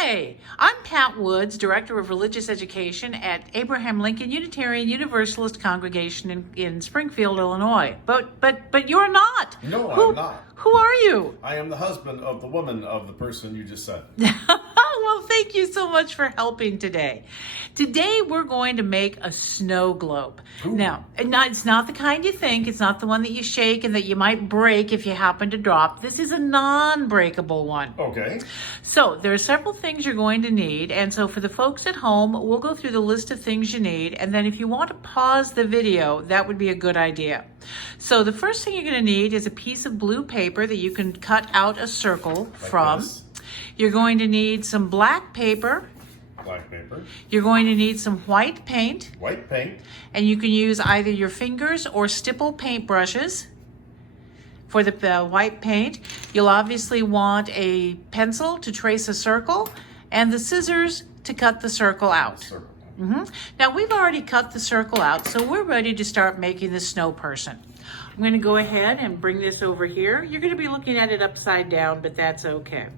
Hi, I'm Pat Woods, Director of Religious Education at Abraham Lincoln Unitarian Universalist Congregation in Springfield, Illinois. But you're not. No, I'm not. Who are you? I am the husband of the woman of the person you just said. Well, thank you so much for helping today. Today we're going to make a snow globe. Ooh. Now, it's not the kind you think. It's not the one that you shake and that you might break if you happen to drop. This is a non-breakable one. Okay. So there are several things you're going to need. And so for the folks at home, we'll go through the list of things you need. And then if you want to pause the video, that would be a good idea. So the first thing you're going to need is a piece of blue paper that you can cut out a circle from. This. You're going to need some black paper. Black paper. You're going to need some white paint. White paint. And you can use either your fingers or stipple paint brushes for the white paint. You'll obviously want a pencil to trace a circle and the scissors to cut the circle out. Circle. Now we've already cut the circle out, so we're ready to start making the snow person. I'm going to go ahead and bring this over here. You're going to be looking at it upside down, but that's okay.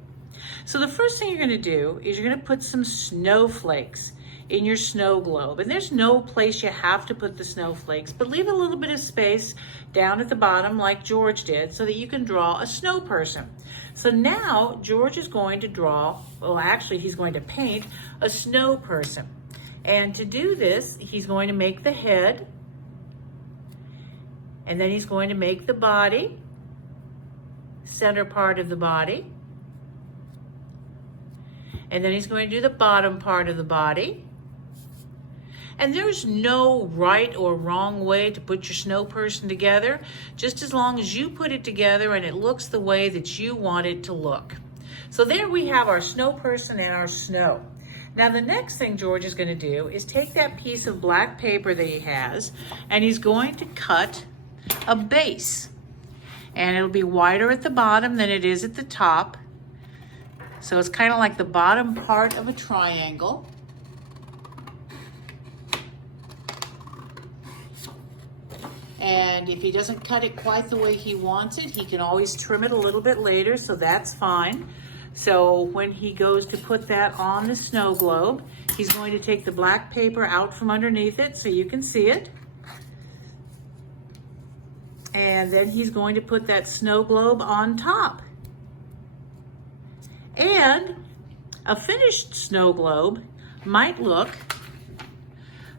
So the first thing you're going to do is you're going to put some snowflakes in your snow globe. And there's no place you have to put the snowflakes, but leave a little bit of space down at the bottom like George did so that you can draw a snow person. So now George is going to draw, well actually he's going to paint a snow person. And to do this, he's going to make the head, and then he's going to make the body, center part of the body. And then he's going to do the bottom part of the body. And there's no right or wrong way to put your snow person together, just as long as you put it together and it looks the way that you want it to look. So there we have our snow person and our snow. Now the next thing George is going to do is take that piece of black paper that he has and he's going to cut a base. And it'll be wider at the bottom than it is at the top. So it's kind of like the bottom part of a triangle. And if he doesn't cut it quite the way he wants it, he can always trim it a little bit later, so that's fine. So when he goes to put that on the snow globe, he's going to take the black paper out from underneath it so you can see it. And then he's going to put that snow globe on top. And a finished snow globe might look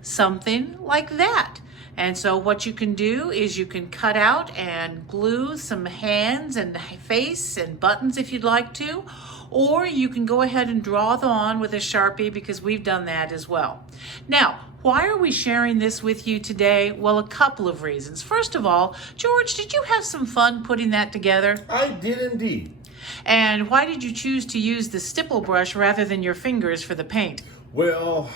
something like that. And so what you can do is you can cut out and glue some hands and face and buttons if you'd like to, or you can go ahead and draw them on with a Sharpie because we've done that as well. Now, why are we sharing this with you today? Well, a couple of reasons. First of all, George, did you have some fun putting that together? I did indeed. And why did you choose to use the stipple brush rather than your fingers for the paint? Well,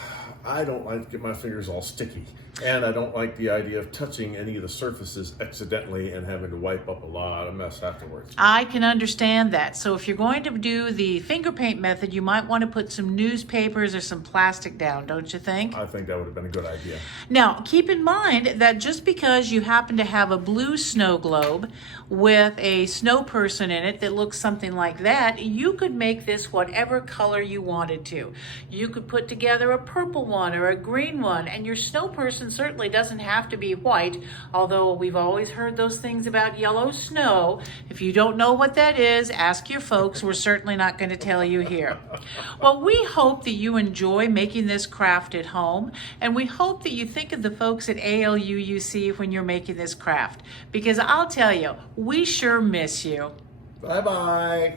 I don't like to get my fingers all sticky. And I don't like the idea of touching any of the surfaces accidentally and having to wipe up a lot of mess afterwards. I can understand that. So if you're going to do the finger paint method, you might want to put some newspapers or some plastic down, don't you think? I think that would have been a good idea. Now, keep in mind that just because you happen to have a blue snow globe with a snow person in it that looks something like that, you could make this whatever color you wanted to. You could put together a purple one or a green one, and your snow person certainly doesn't have to be white, although we've always heard those things about yellow snow. If you don't know what that is, ask your folks. We're certainly not going to tell you here. Well, we hope that you enjoy making this craft at home, and we hope that you think of the folks at ALUUC when you're making this craft, because I'll tell you, we sure miss you. Bye-bye.